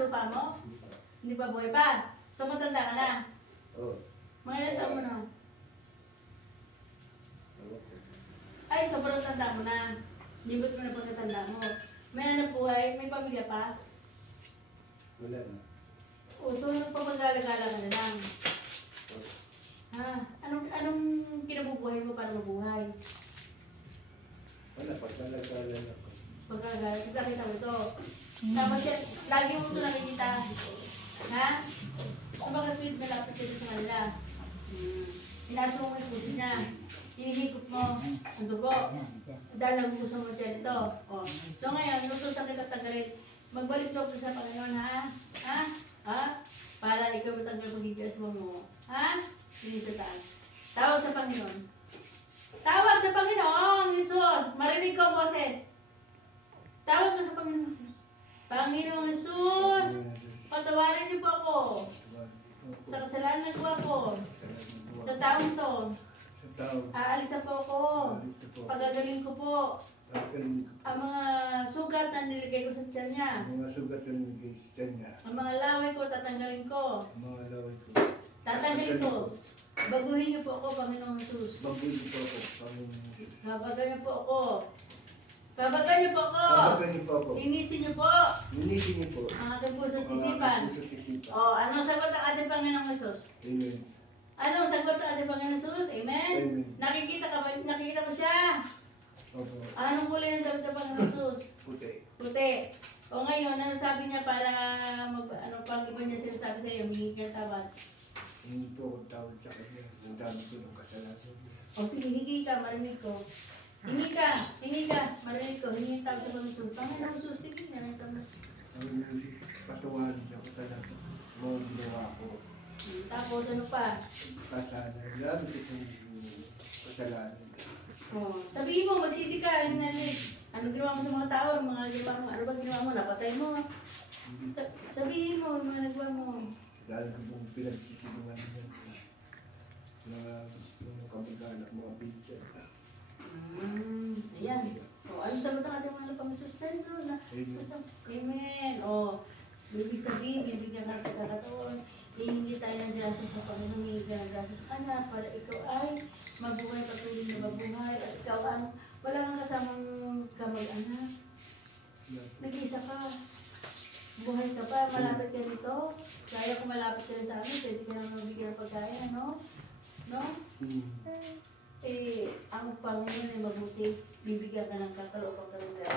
ang lupa mo? Hindi pa buhay pa? So matanda ka na? Oo. Mga ilang taon mo na? Ewan ko. Ay, sobrang tanda mo na. Libot mo na pagkatanda mo. May anak buhay, may pamilya pa. Wala na. O, so nagpapagala-gala ka na lang. Ha? Anong kinabubuhay mo para mabuhay? Wala, pagkalagala ako. Pagkagala, kasi nakita mo ito. Tapos yan, lagi mo ito nakikita. Ha? Ang baka sweet na lapit ito sa kanila. Inaso mo yung puso niya. Hinihigop mo ang dugo. Dahil nagugusto mo siya ito. O. So ngayon, nutusan kita tagalin. Magbalik loob ka sa Panginoon, ha? Ha? Ha? Para ikaw matanggal pagiging mo. Ha? Dito tayo. Tawag sa Panginoon. Tawag sa Panginoon, Jesus. Marinig ko ang boses. Tawag ka sa Panginoon. Panginoon Jesus, patawarin niyo po ako sa kasalanan ko ako. Sa taong to, aalis na po ako. Pagagaling ko po ang mga sugat na niligay ko sa tiyan niya. Mga sugat na nilagay sa tiyan niya. Ang mga laway ko, tatanggalin ko. Mga laway ko. Tatanggalin ko. Baguhin niyo po ako, Panginoong Jesus. Baguhin niyo po ako, Panginoong Jesus. Kabagan niyo po ako. Kabagan niyo po ako. Kabagan niyo po ako. Linisin niyo po Linisin niyo po. ang aking puso't Ang isipan. aking puso't isipan. O, anong sagot ang ating Panginoong Jesus? Amen. Anong sagot ang ating Panginoong Jesus? Amen? Amen. Nakikita ka ba? Nakikita mo siya? Opo. Anong kulay ng damit ng Panginoong Jesus? Puti. Puti. O ngayon, ano sabi niya para pag iba niya sinasabi sa iyo, humingi ka ng tawad. Hindi po ako tawad sa kanya. Ang dami ko ng kasalanan. O sige, hingi ka, marinig ko. Hingi ka, marinig ko, hingi tawad sa Panginoong Jesus. Panginoong Jesus, sige, marinig ka mo. Ang patawarin niya ako sa lahat. Mga ginawa ko. Tapos ano pa? Kasalanan. Dami ko itong kasalanan. O, sabihin mo, magsisi ka, ano ginawa mo sa mga tao, mga ginawa mo, ano ba ginawa mo, napatay mo. Sabihin mo, yung mga nagawa mo. Dahil ko pong pinagsisilungan niya. Na mga kamag-anak, mga pizza. Ayan. O, ano sagot ang ating mga pang-sustain doon? Amen. O, ibig sabihin, bibigyan ka ng pagkakataon. Hihingi tayo ng grasya sa Panginoon, hihingi ka ng grasya sa Kanya para ikaw ay mabuhay, patuloy na mabuhay. At ikaw wala kang kasamang kamag-anak. Nag-isa ka. Buhay ka pa, malapit ka nito. Kaya kung malapit ka rin sa amin, pwede ka nang mabigyan ng pagkain, ano? No? Ang Panginoon ay mabuti, bibigyan ka ng kakalupang kalunggan.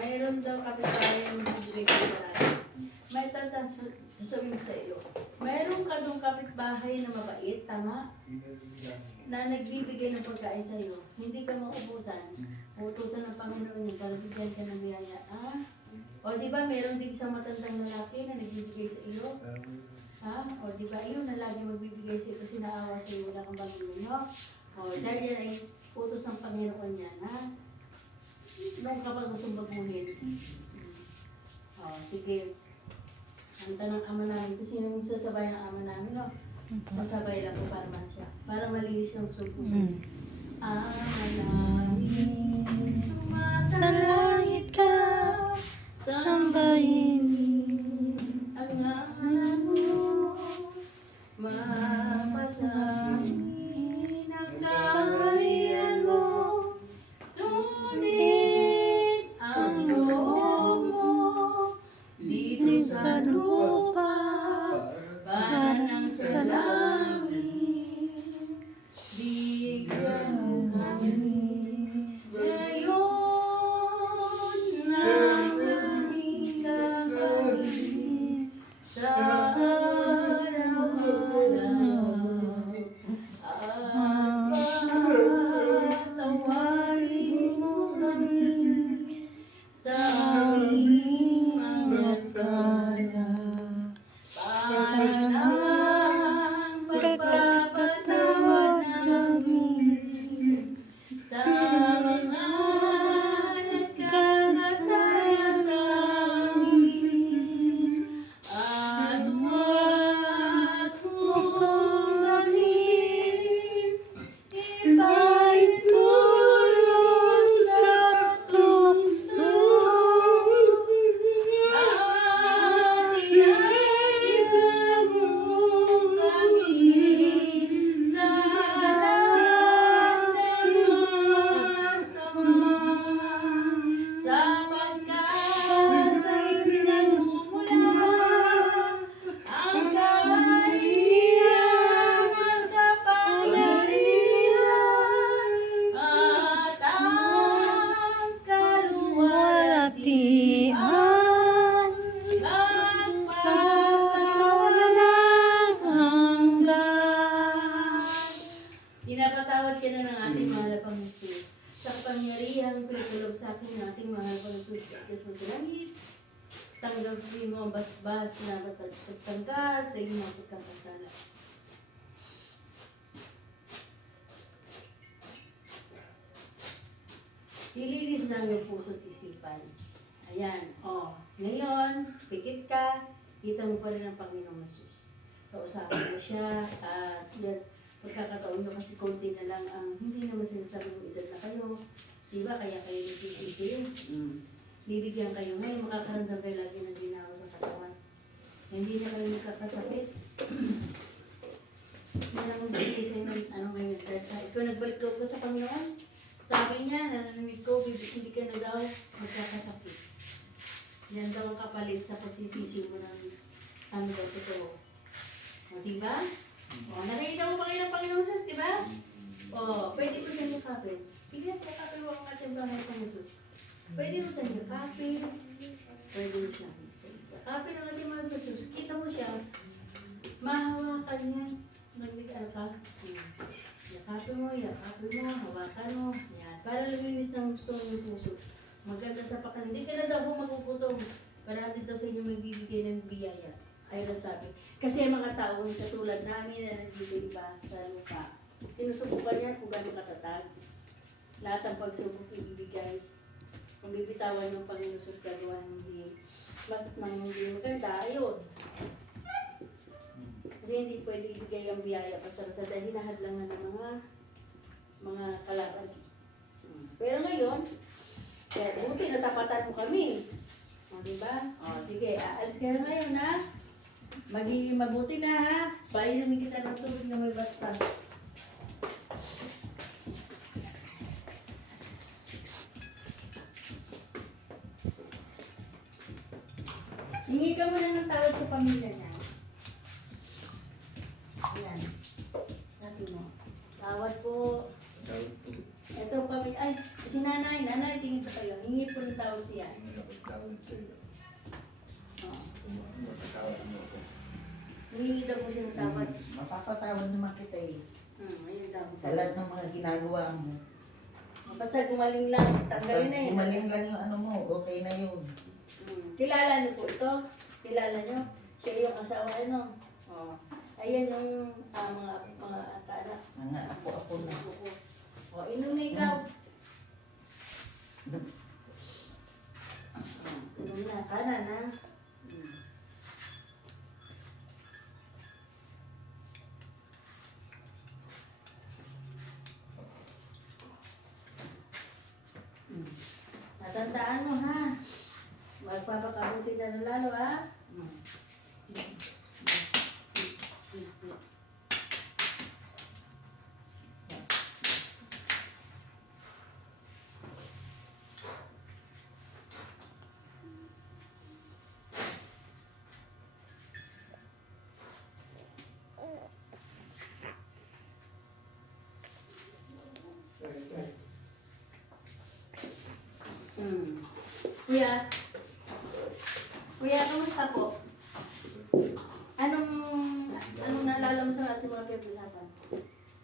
Mayroon daw kapitbahay ang magbibigay ka ng marami. May sasabihin ko sa iyo, mayroon ka doong kapitbahay na mabait, tama? Na nagbibigay ng pagkain sa iyo. Hindi ka maubusan. Utusan ng Panginoon yung para bigyan ka ng biyaya. O di ba meron din isang matandang lalaki na nagbibigay sa iyo? O di ba yun na lagi magbibigay sa iyo kasi naawa sa iyo, wala kang Panginoon. O dahil yan ay utos ng Panginoon yan, ha? Noong kapag gustong baguhin. O sige. Ang tanong ama namin, kasi sino yung sasabay ng ama namin, no? Sasabay lang ko para man siya. Para malinis yung sumpong. Ama namin, sumasalangit ka, sambahin ang ngalan mo, mapasamin ang kaharian mo, sunin ang loob mo, dito sa lupa, parang sa langit, bigyan mo kami ngayon ng aming kakainin sa araw-araw at patawarin mo kami sa aming mga sala. tanggapin mo ang basbas na pagtangkad sa iyong mga pagkakasala. Ilinis lang yung puso't isipan. Ayan, ngayon, pikit ka, kita mo pa rin ang Panginoong Jesus. Kausapin mo siya, at yan, pagkakataon nyo kasi konti na lang ang hindi naman sinasabi ng edad na kayo. Diba, kaya kayo nagsisilbi. Bibigyan kayo ngayon, makakaramdam kayo lagi ng ginawa sa katawan. Hindi na kayo nagkakasakit. Yan ang magbigay sa'yo ng ngayon. Dahil ikaw nagbalik loob ka sa Panginoon. Sabi niya, nananamig ko, hindi ka na daw magkakasakit. Yan daw ang kapalit sa pagsisisi mo ng daw totoo. Diba? Nakikita mo pa kayo ng Panginoon Jesus, diba? Pwede mo siya yakapin. Sige, yakapin mo ang ating bahay ng Jesus. Pwede mo siya yakapin. Pwede mo siya yakapin ang ating mga Jesus. Kita mo siya, mahawakan niya. Nagbigaan ka. Yakapin mo, hawakan mo. Yan. Para luminis ng gusto mo yung puso. Maganda sa pakan. Hindi ka na daw magugutom. Parati daw sa inyo magbibigay ng biyaya. Ay sabi. Kasi mga taong katulad namin na nandito iba sa lupa. Sinusubukan niya kung gano'ng katatag. Lahat ng pagsubok ibibigay. Kung bibitawan ng Panginoon Jesus gagawa ng hindi. Basta't man hindi maganda, ayun. Kasi hindi pwede ibigay ang biyaya basta-basta dahil hinahadlangan ng mga kalaban. Pero ngayon, kaya buti natapatan mo kami. Diba? Sige, aalis ka na ngayon ha. Magiging mabuti na ha. Painumin kita ng tubig na may basta. Hingi ka muna ng tawad sa pamilya niya. Ayan. Sabi mo. Tawad po. Tawad po. Ito pamilya. Ay, si nanay. Nanay, tingin pa kayo. Hingi po ng tawad siya. Napagtawad sa iyo. Oo. Napagtawad mo ako. Humingi daw po siya ng tawad. Mapapatawad naman kita eh. Ayun daw. Sa lahat ng mga ginagawa mo. Basta gumaling lang. Tanggalin na yun. Gumaling lang yung ano mo, okay na yun. Kilala niyo po ito? Kilala niyo? Siya yung asawa ano? Ayan yung mga anak. Mga apo-apo na. Inom na ikaw. Inom na. Kanan ha? Natandaan mo ha? Magpapakabuti na lalo ha? Kuya, kamusta po? Anong naalala mo sa ating mga pinag-usapan?